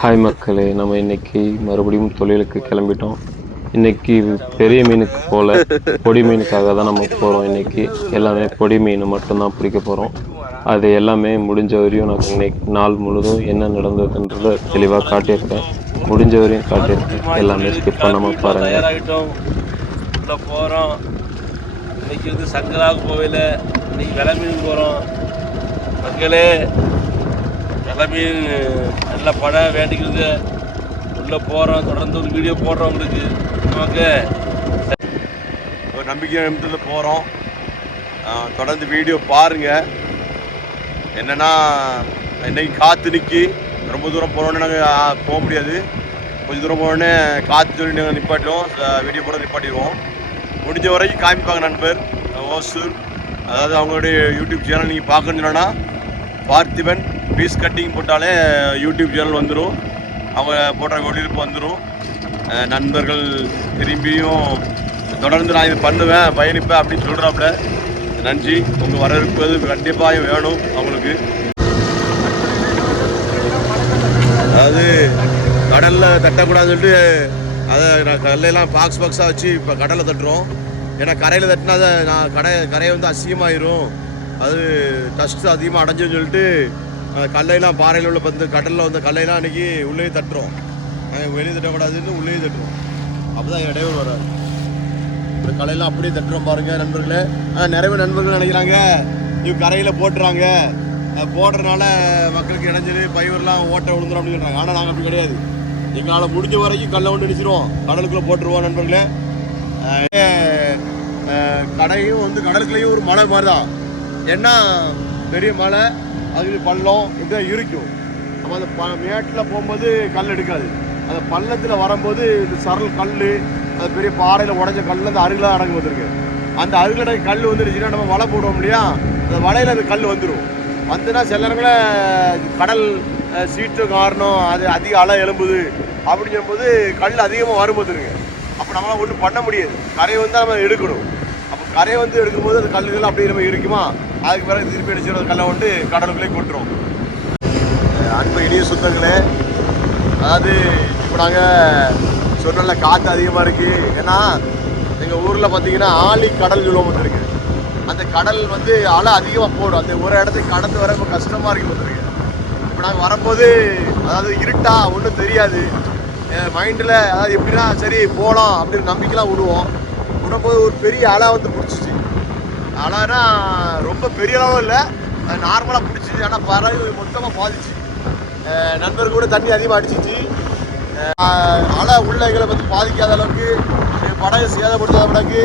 Hi மக்களே, நம்ம இன்னைக்கு மறுபடியும் தொழிலுக்கு கிளம்பிட்டோம். இன்னைக்கு பெரிய மீனுக்கு போல பொடி மீனுக்காக தான் நம்ம போகிறோம். இன்னைக்கு எல்லாமே பொடி மீன் மட்டும்தான் பிடிக்க போகிறோம். அது எல்லாமே முடிஞ்ச வரையும் நான் இன்னைக்கு நாள் முழுதும் என்ன நடந்ததுன்றதை தெளிவாக காட்டியிருக்கேன். முடிஞ்ச வரையும் காட்டியிருக்கேன். எல்லாமே ஸ்கிப் பண்ணாமல் பாருங்கள். போகிறோம். இன்னைக்கு சங்கராவுக்கு போகல, இன்னைக்கு விலை மீன் போகிறோம். மக்களே, விலை மீன் நல்ல படம் வேண்டிக்கிறது உள்ளே போகிறோம். தொடர்ந்து ஒரு வீடியோ போடுறோம். உங்களுக்கு நமக்கு ஒரு நம்பிக்கை நிமிடத்தில் போகிறோம். தொடர்ந்து வீடியோ பாருங்கள். என்னென்னா இன்னைக்கு காற்று நிற்கி ரொம்ப தூரம் போனோடனே நாங்கள் போக முடியாது. கொஞ்சம் தூரம் போனோடனே காற்று சொல்லி நாங்கள் நிப்பாட்டிடுவோம். வீடியோ கூட நிப்பாட்டிடுவோம். முடிஞ்ச வரைக்கும் காமிப்பாங்க நண்பர் ஓசூர். அதாவது அவங்களுடைய யூடியூப் சேனல் நீங்கள் பார்க்கணுன்னா பார்த்திபன் பீஸ் கட்டிங் போட்டாலே யூடியூப் சேனல் வந்துடும். அவங்க போடுற ஒளிபரப்பு வந்துடும். நண்பர்கள் திரும்பியும் தொடர்ந்து நான் இது பண்ணுவேன், பயணிப்பேன் அப்படின்னு சொல்கிறாப்புல. நன்றி. உங்கள் வரவேற்பது கண்டிப்பாக வேணும் அவங்களுக்கு. அதாவது கடலில் தட்டக்கூடாதுன்னு சொல்லிட்டு அதை நான் கடலையெல்லாம் பாக்ஸாக வச்சு இப்போ கடலில் தட்டுறோம். ஏன்னா கரையில் தட்டினா அதை நான் கரையை அசிங்கமாயிரும், அது டஸ்ட்டு அதிகமாக அடைஞ்சுன்னு சொல்லிட்டு கல்லையெல்லாம் பாறையில் உள்ள பந்து கடலில் கல்லையெல்லாம் அன்றைக்கி உள்ளே தட்டுறோம். வெளியே தட்டக்கூடாதுன்னு உள்ளே தட்டுறோம். அப்போ தான் இடையூறு வராது. இந்த கலையெல்லாம் அப்படியே தட்டுறோம் பாருங்கள் நண்பர்களே. நிறைய நண்பர்கள் நினைக்கிறாங்க இவங்க கரையில் போட்டுறாங்க, போடுறதுனால மக்களுக்கு இடைஞ்சல் பயிரெலாம் ஓட்ட விழுந்துடும் அப்படின்னு சொல்கிறாங்க. ஆனால் நாங்கள் அப்படி கிடையாது. எங்களால் முடிஞ்ச வரைக்கும் கல்லை கொண்டு அடிச்சிடுவோம், கடலுக்குள்ளே போட்டுருவோம் நண்பர்களே. கடையும் கடலுக்குள்ளேயும் ஒரு மலை மாதிரி தான். ஏன்னா பெரிய மலை, அது பள்ளம் இப்படிதான் இருக்கும். நம்ம அந்த மேட்டில் போகும்போது கல் எடுக்காது. அந்த பள்ளத்தில் வரும்போது இந்த சரல் கல், அது பெரிய பாறையில் உடஞ்ச கல் அந்த அருகில் அடங்கு வந்துருக்கு. அந்த அருகில் அடங்கு கல் வந்துருச்சுன்னா நம்ம வலை போடுவோம் இல்லையா, அந்த வலையில் அந்த கல் வந்துடும். வந்துன்னா சில நேரங்களில் கடல் சீட்டு காரணம் அது அதிக அலை எழும்புது அப்படின்னு சொல்லும்போது கல் அதிகமாக வரும்போது இருக்கு. அப்போ நம்மளால் ஒன்றும் பண்ண முடியாது. கரையை நம்ம எடுக்கணும். அப்போ கரையை எடுக்கும்போது அந்த கல்லுகள் அப்படியே நம்ம இருக்குமா, அதுக்கு பிறகு திருப்பி அடிச்சு அந்த கல்லை கடலுக்குள்ளே கொட்டுறோம். அன்பு இனிய சுத்தங்களே, அதாவது இப்போ நாங்கள் சொன்னல காற்று அதிகமாக இருக்குது. ஏன்னா எங்கள் ஊரில் பார்த்தீங்கன்னா ஆழி கடல் சொல்லுவோம் வந்துருக்கு. அந்த கடல் அலை அதிகமாக போடும். அந்த ஒரு இடத்துக்கு கடந்து வர இப்போ கஷ்டமாக இருக்குது வந்துருக்கு. இப்போ நாங்கள் வரும்போது அதாவது இருட்டா ஒன்றும் தெரியாது. மைண்டில் அதாவது எப்படின்னா சரி போகலாம் அப்படின்னு நம்பிக்கைலாம் விடுவோம். விடும்போது ஒரு பெரிய அலை பிடிச்சிச்சு. அலைனா ரொம்ப பெரிய அளவும் இல்லை, அது நார்மலாக பிடிச்சிச்சு. ஆனால் பறவை மொத்தமாக பாதிச்சு. நண்பர்கள் கூட தண்ணி அதிகமாக அடிச்சிச்சு. அலை உள்ள எங்களை பாதிக்காத அளவுக்கு, படகு சேதப்படுத்தாத அளவுக்கு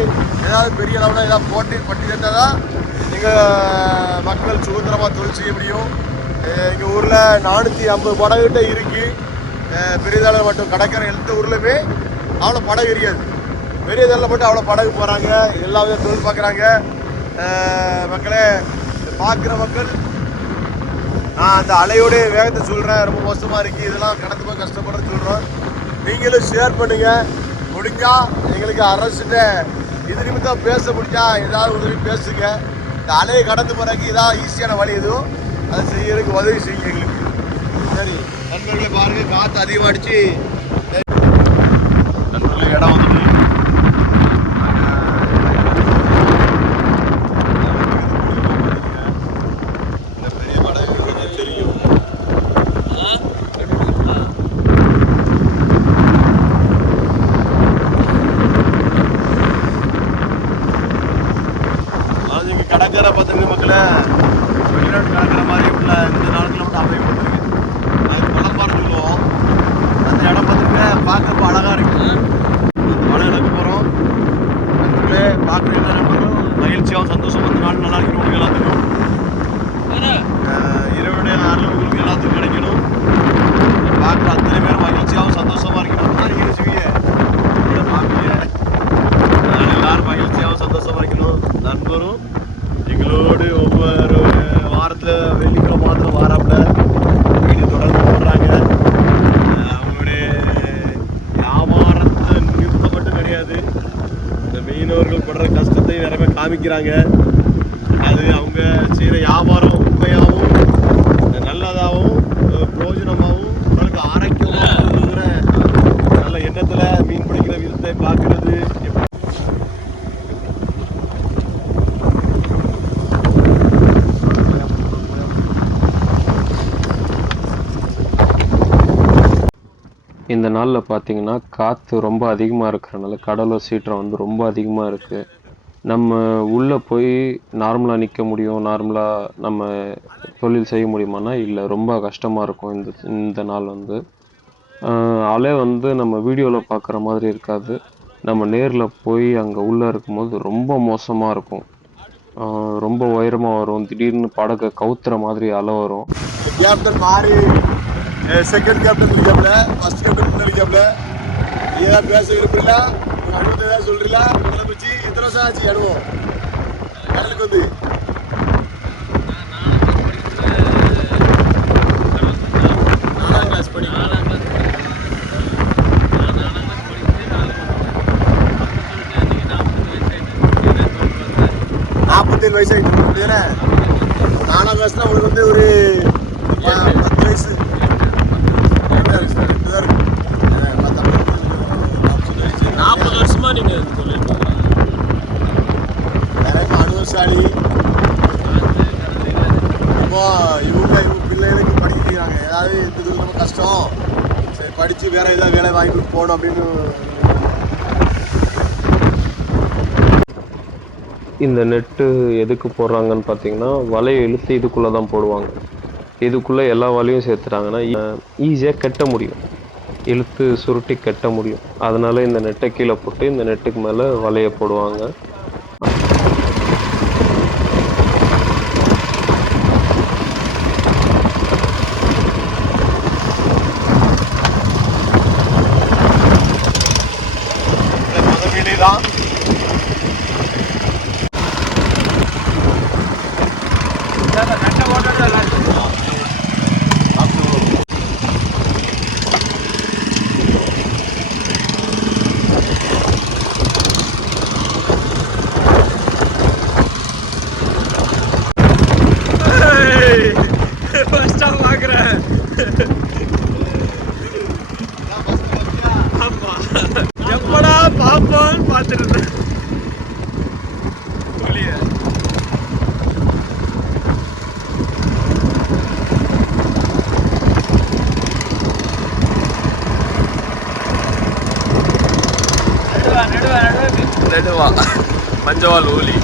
ஏதாவது பெரிய அளவில் ஏதாவது பட்டி தந்தால் தான் எங்கள் மக்கள் சுதந்திரமாக தொழில் செய்ய முடியும். எங்கள் ஊரில் 450 படகுகிட்ட இருக்குது. பெரியதளவில் மட்டும் கடற்கரை எந்த ஊர்லையுமே அவ்வளோ படகு இருக்காது. பெரியதளவில் மட்டும் அவ்வளோ படகு போகிறாங்க, எல்லா வித தொழில் பார்க்குறாங்க. மக்களே, பார்க்குற மக்கள் நான் அந்த அலையோடைய வேகத்தை சொல்கிறேன், ரொம்ப மோசமாக இருக்குது, இதெல்லாம் கடந்து போய் கஷ்டப்படுறேன்னு சொல்கிறோம். நீங்களும் ஷேர் பண்ணுங்கள். முடிஞ்சால் எங்களுக்கு அரசுகிட்ட இது நிமித்தம் பேச முடிஞ்சா ஏதாவது உதவி பேசுங்க. இந்த அலையை கடந்து போகிறதுக்கு ஏதாவது ஈஸியான வழி எதுவும் அதை செய்யறதுக்கு உதவி செய்யுங்க எங்களுக்கு. சரி நண்பர்களை பாருங்கள், காற்று அதிகமாக அடிச்சு நண்பர்களே இடம் வந்துட்டு கடற்கரை பார்த்துருக்கு மக்களே. வெளிநாட்டு கடற்கரை மாதிரி உள்ள இந்த நாளுக்குள்ள மட்டும் அப்படியே போட்டுருக்கு. அது பழம்பாடு சொல்லுவோம். அந்த இடம் பார்த்துருக்க பார்க்க அழகாக இருக்குது. மழை இழக்க போகிறோம். நண்பர்களே, பார்க்குற எல்லா நண்பர்களும் மகிழ்ச்சியாகவும் சந்தோஷம் அந்த நாள் நல்லா இருக்கணும். உங்களுக்கு எல்லாத்துக்கும் இரவுடைய அருள் உங்களுக்கு எல்லாத்துக்கும் கிடைக்கணும். பார்க்குற அத்தனை பேரும் மகிழ்ச்சியாகவும் சந்தோஷமாக இருக்கணும். தான் நீங்கள் செய்வீங்க பார்ப்பீங்க. எல்லாரும் மகிழ்ச்சியாகவும் சந்தோஷமாக இருக்கணும். நண்பரும் எங்களோடு ஒவ்வொரு வாரத்தில் வெள்ளிக்கிழமை மாதத்தில் வாராப்புல வீடியோ தொடர்ந்து போடுறாங்க. அவங்களுடைய வியாபாரத்தை நிறுத்தம் மட்டும் கிடையாது, இந்த மீனவர்கள் படுற கஷ்டத்தை நிறைய காமிக்கிறாங்க. அது அவங்க செய்கிற வியாபாரம் உண்மையாகவும் நல்லதாகவும் பிரயோஜனமாகவும் உடலுக்கு ஆரோக்கியம் இந்த நாளில் பார்த்தீங்கன்னா காற்று ரொம்ப அதிகமாக இருக்கிறனால கடலோர சீற்றம் வந்து ரொம்ப அதிகமாக இருக்குது. நம்ம உள்ளே போய் நார்மலாக நிற்க முடியும், நார்மலாக நம்ம தொழில் செய்ய முடியுமானா இல்லை, ரொம்ப கஷ்டமாக இருக்கும். இந்த இந்த நாள் வந்து அலை வந்து நம்ம வீடியோவில் பார்க்குற மாதிரி இருக்காது. நம்ம நேரில் போய் அங்கே உள்ளே இருக்கும்போது ரொம்ப மோசமாக இருக்கும். ரொம்ப உயரமாக வரும், திடீர்னு படகை கவுத்துற மாதிரி அலை வரும். கேப்டன் மாறி செகண்ட் கேப்டன் இருக்காப்ல, ஃபர்ஸ்ட் கேப்டன் இருக்காப்ல. ஏதாவது பேச விரும்பல, அனுபவத்தை ஏதாவது சொல்றீங்களா? முதல்ல வச்சு எத்தனை வருஷம் ஆச்சு அனுபவம் கடலுக்கு வந்து? நாற்பத்தேழு வயசு ஆகிட்டு. 4ஆம் கிளாஸ் தான் உங்களுக்கு வந்து ஒரு 10 வயசு. 40 வருஷமா நீங்க தொழில் அனுபவசாலி. இப்போ இவங்க பிள்ளைகளுக்கு படிக்கிறாங்க. ஏதாவது இது ரொம்ப கஷ்டம், சரி படித்து வேற ஏதாவது வேலை வாங்கி போகணும் அப்படின்னு. இந்த நெட்டு எதுக்கு போடுறாங்கன்னு பார்த்தீங்கன்னா, வலையை இழுத்து இதுக்குள்ளே தான் போடுவாங்க. இதுக்குள்ளே எல்லா வலையும் சேர்த்துட்டாங்கன்னா ஈஸியாக கட்ட முடியும், இழுத்து சுருட்டி கட்ட முடியும். அதனால இந்த நெட்டை கீழே போட்டு இந்த நெட்டுக்கு மேலே வலையை போடுவாங்க. எப்படா பாப்பான்னு பார்த்துருந்தேன். நடுவா பஞ்சவால் ஊலி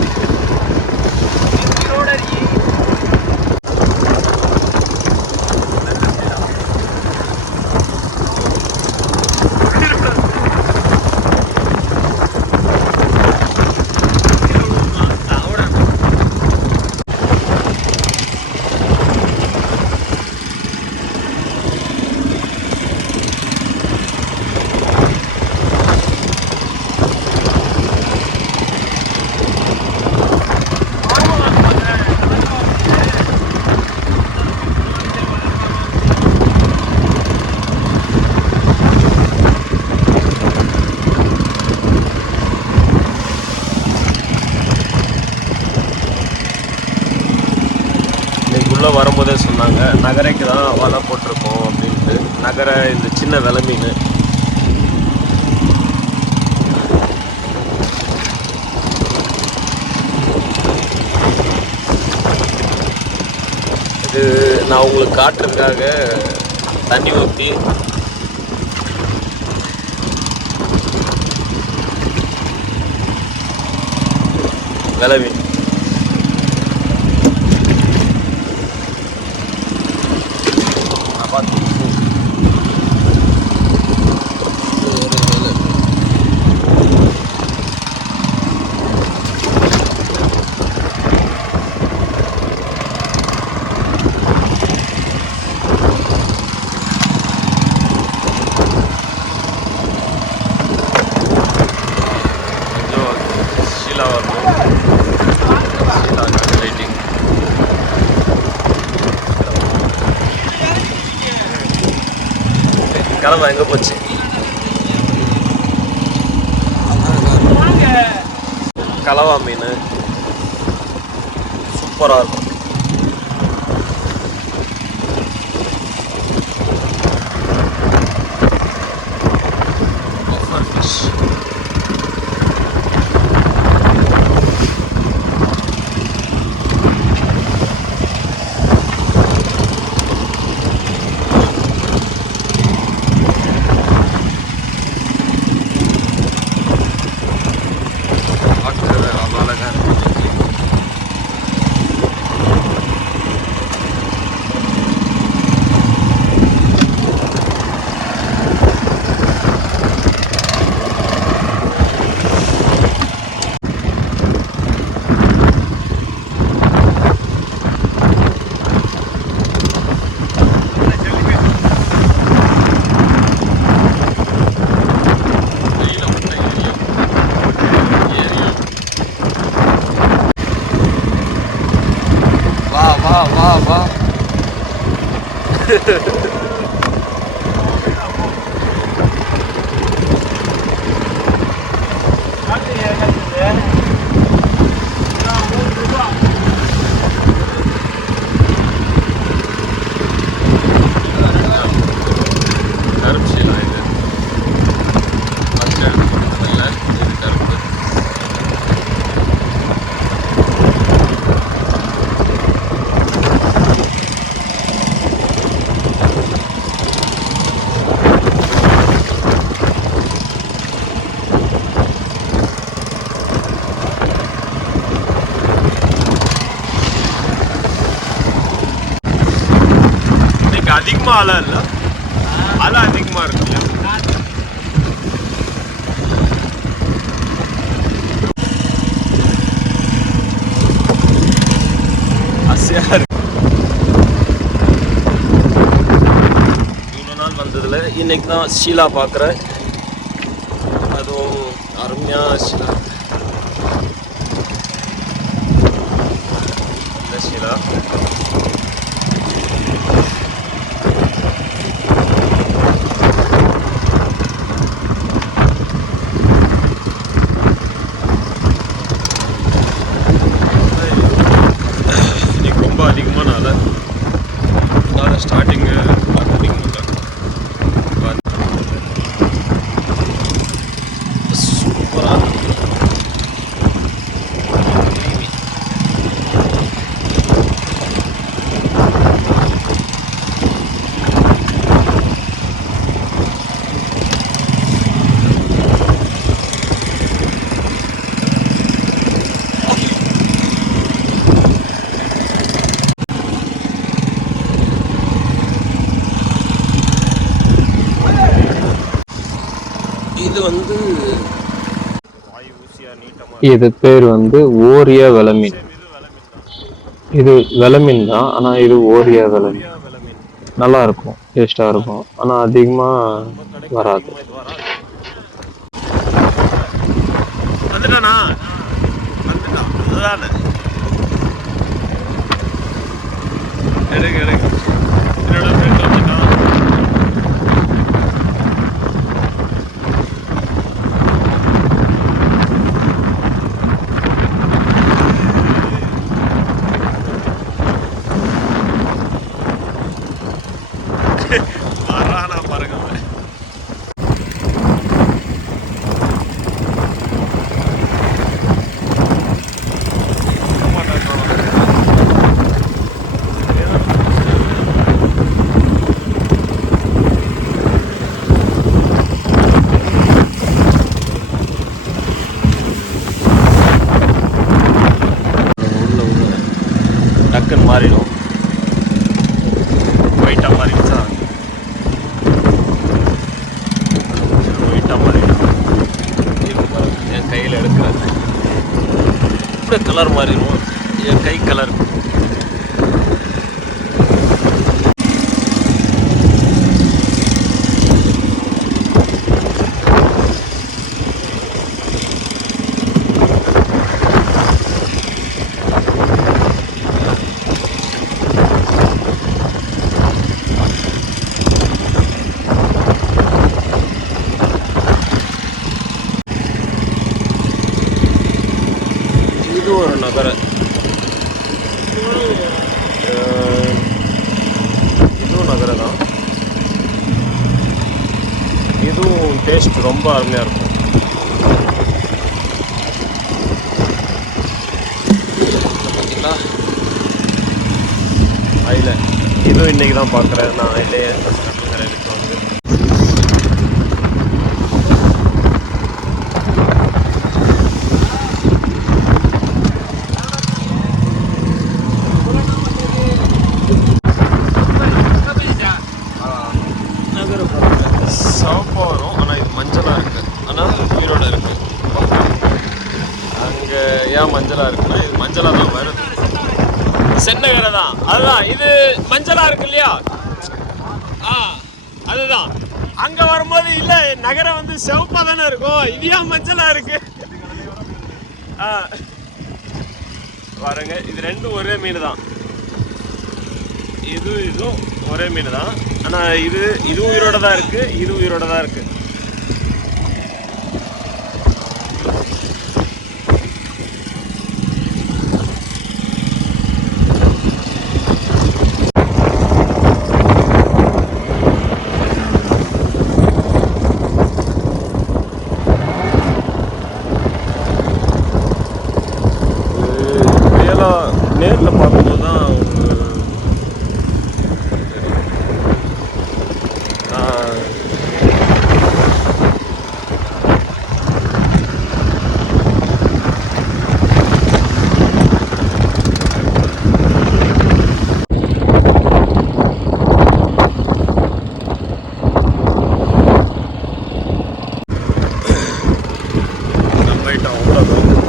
உள்ளே வரும்போதே சொன்னாங்க நகரைக்கு தான் வலை போட்டிருக்கோம் அப்படின்ட்டு. நகரை இந்த சின்ன விலை மீன் இது நான் உங்களுக்கு காட்டுறதுக்காக தண்ணி ஊற்றி விலை மீன் கிளம்ப எங்கே போச்சு? கலவா மீன் சூப்பராக இருக்கும். ஃபிஷ் அதிகமா அலை இல்லை, அலை அதிகமா இருக்குல்ல. ஆசையா இருக்கு. இவ்வளோ நாள் வந்ததுல இன்னைக்கு தான் ஷீலா பார்க்குறேன். அதுவும் அருமையா ஷீலா. இந்த ஷீலா ஸ்டார்டிங்கு சூப்பராக இது வந்து வாயு ஊசியா நீட்டமா. இது பேர் வந்து ஓரியா வெலமீன். இது வெலமீன் தான், ஆனா இது ஓரியா வெலமீன். நல்லா இருக்கும், டேஸ்டா இருக்கும், ஆனா அதிகமா வராது. வந்துட்டானா? வந்துட்டான். அதுதானே. எடுங்க எடுங்க. என்னோட ஃப்ரெண்ட் வந்துட்டான். வரானா பாருங்க. டக்குன்னு மாறிடும். ஒயிட்டாக மாறிடுச்சா? ஒயிட்டாக மாறிடும். என் கையில் எடுக்கிறது இப்படி கலர் மாறிடும். என் கை கலர் ஒரு நகர. இதுவும் நகர தான். இதுவும் டேஸ்ட் ரொம்ப அருமையாக இருக்கும். பார்த்தீங்களா ஆயில. இதுவும் இன்னைக்கு தான் பார்க்குறேன் நான். ஆயிலே எனக்கு வந்து சவப்பாக வரும். ஆனால் இது மஞ்சளாக இருக்குது. ஆனால் உயிரோட இருக்குது. அங்கே ஏன் மஞ்சளாக இருக்குன்னா இது மஞ்சளாக தான் வருது. சென்னகரை தான். அதுதான் இது மஞ்சளாக இருக்கு இல்லையா? அதுதான். அங்கே வரும்போது இல்லை நகரம் வந்து சிவப்பாக தானே இருக்கும். இது ஏன் மஞ்சளாக இருக்கு? பாருங்க, இது ரெண்டும் ஒரே மீன் தான். இதுவும் ஒரே மீன் தான். ஆனால் இது உயிரோட தான் இருக்கு, இது உயிரோட தான் இருக்கு. நேரில் பார்க்கும்போது தான்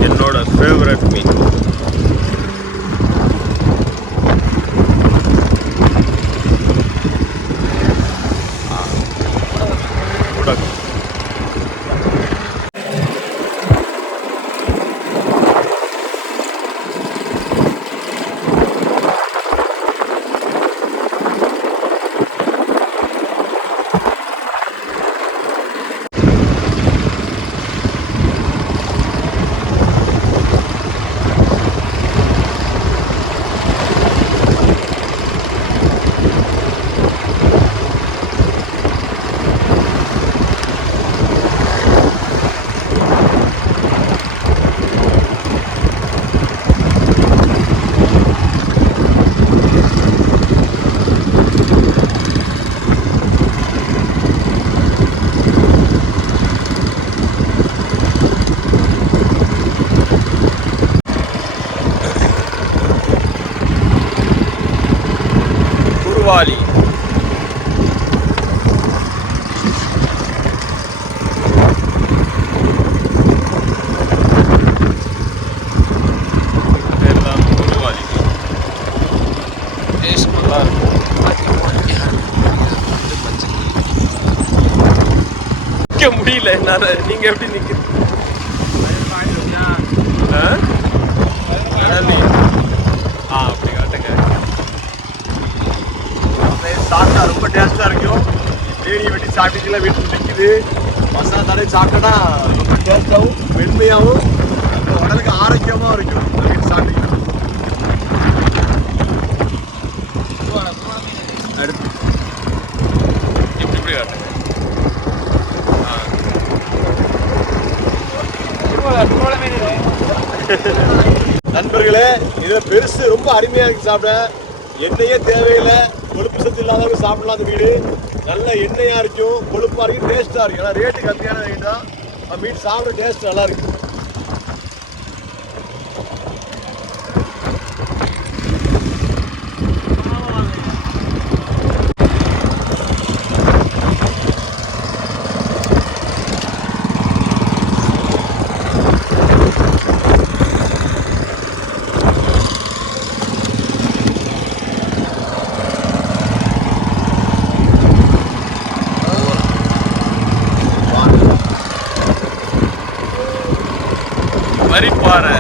என்னோட ஃபேவரட் மீன். குருவாலி. பேர் தான் குருவாலி. டேஸ்ட் நல்லா இருக்கும். நிற்க முடியல என்னால. நீங்க எப்படி நிற்க? அப்படி காட்டுங்க. சாப்பிட்டா ரொம்ப டேஸ்ட்டாக இருக்கும். தேடி வெட்டி சாப்பிட்டீங்களா, வீட்டு பிடிக்குது. மசாலா தடவை சாப்பிட்டா ரொம்ப டேஸ்ட்டாகவும் மென்மையாகவும் உடலுக்கு ஆரோக்கியமாக இருக்கும். வீட்டு சாப்பிட்டீங்கன்னா அடுத்து இப்படி காட்டுங்க. நண்பர்களே, இதில் பெருசு ரொம்ப அருமையாக இருக்கு சாப்பிட. எண்ணெயே தேவையில்லை, கொழுப்பு சத்து இல்லாதவங்க சாப்பிடலாம். அந்த வீடு நல்ல எண்ணெயாக இருக்கும், கொழுப்பாக இருக்கும், டேஸ்ட்டாக இருக்கும். ஏன்னா ரேட்டு கம்மியான மீன் தான். மீன் சாப்பிட்ற டேஸ்ட் நல்லா இருக்கும். வரிப்பாறை.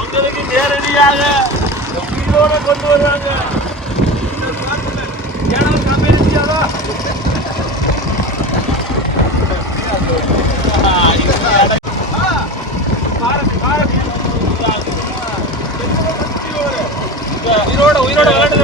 உங்களுக்கு நேரடியாக உயிரோட கொண்டு வருவாங்க. உயிரோட விளையாட்டு.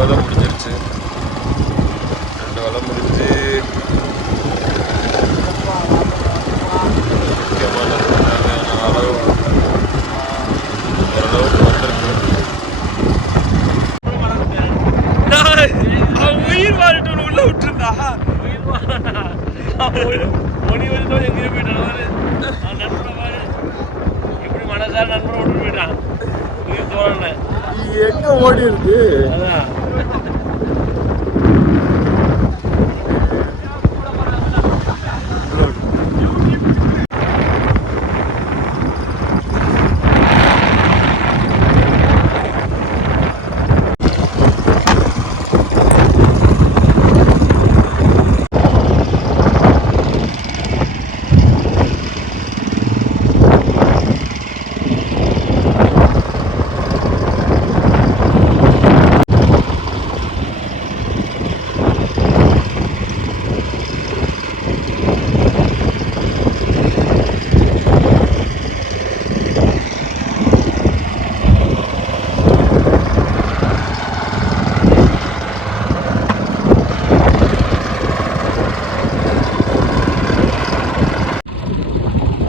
வேலை முடிஞ்சிருச்சு. 2 வேலை முடிஞ்சு முக்கியமான அளவு ஓரளவுக்கு வந்திருக்கு. உயிர் வாழ்ட்டு உள்ள விட்டுருந்தா மணி வருஷம் எங்கேயும் போயிட்டான். நண்பரை பாரு இப்படி மனசார நண்பரை விட்டு போயிட்டான். உயிர் தோழன எங்க ஓடி இருக்கு அதான்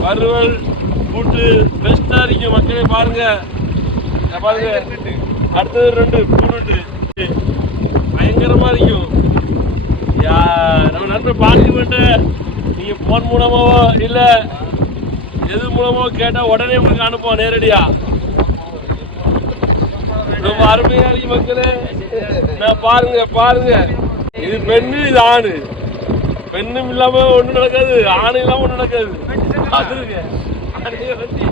வறுவல் கூட்டு பெஸ்ட்டாக இருக்கும். மக்களே பாருங்க பாருங்க. அடுத்தது 2 கூட்டு பயங்கரமா இருக்கும். நம்ம நண்பர் பார்க்க வேண்டாம். நீங்க போன் மூலமாவோ இல்ல எது மூலமோ கேட்டா உடனே உங்களுக்கு அனுப்புவோம் நேரடியா. ரொம்ப அருமையா இருக்கு மக்களே. நான் பாருங்க பாருங்க. இது பெண்ணு இது ஆணு. பெண்ணும் இல்லாம ஒண்ணும் நடக்காது, ஆணு இல்லாம ஒண்ணும் நடக்காது. அதுங்க அன்னைய பத்தி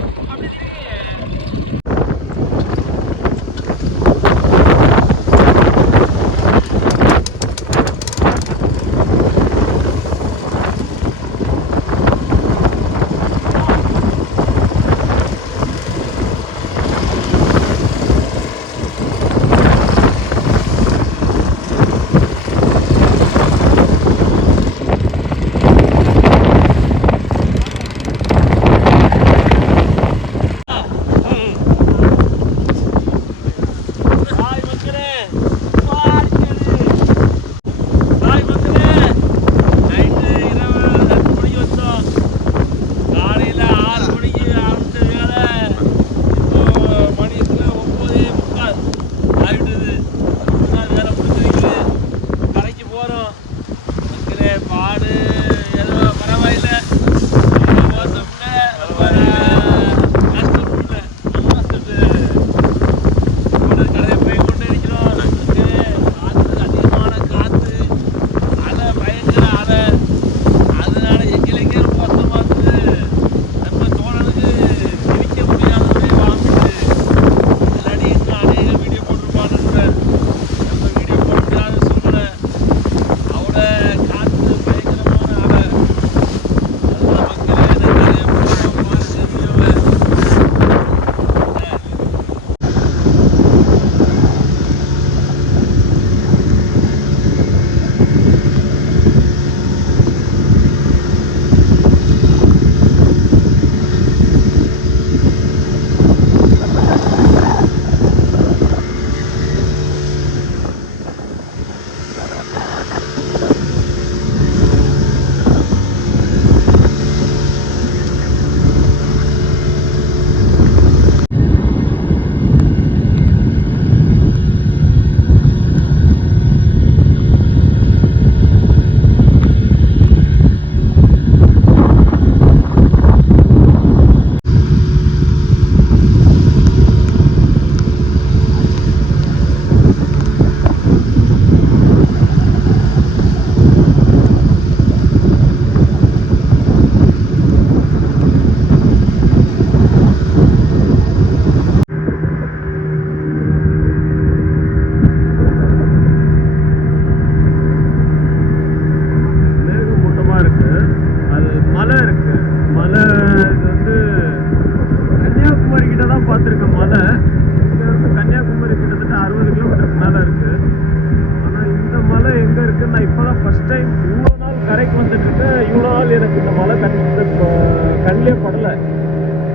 கண்ணிலே படலை.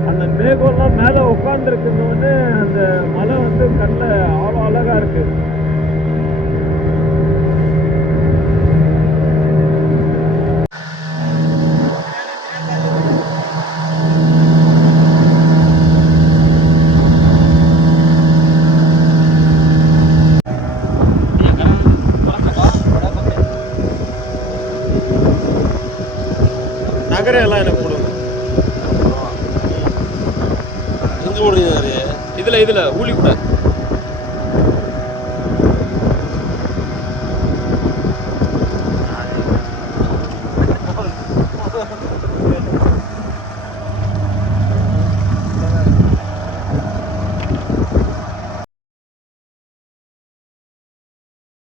அந்த மேகம்லாம் மேலே உட்காந்துருக்குன்னு அந்த மலை வந்து கண்ணில் அவ்வளோ அழகாக இருக்குது. நகரை எல்லாம் எனக்கு கொடுங்க. எங்க ஓடுறீங்க? இதுல ஊழி கூட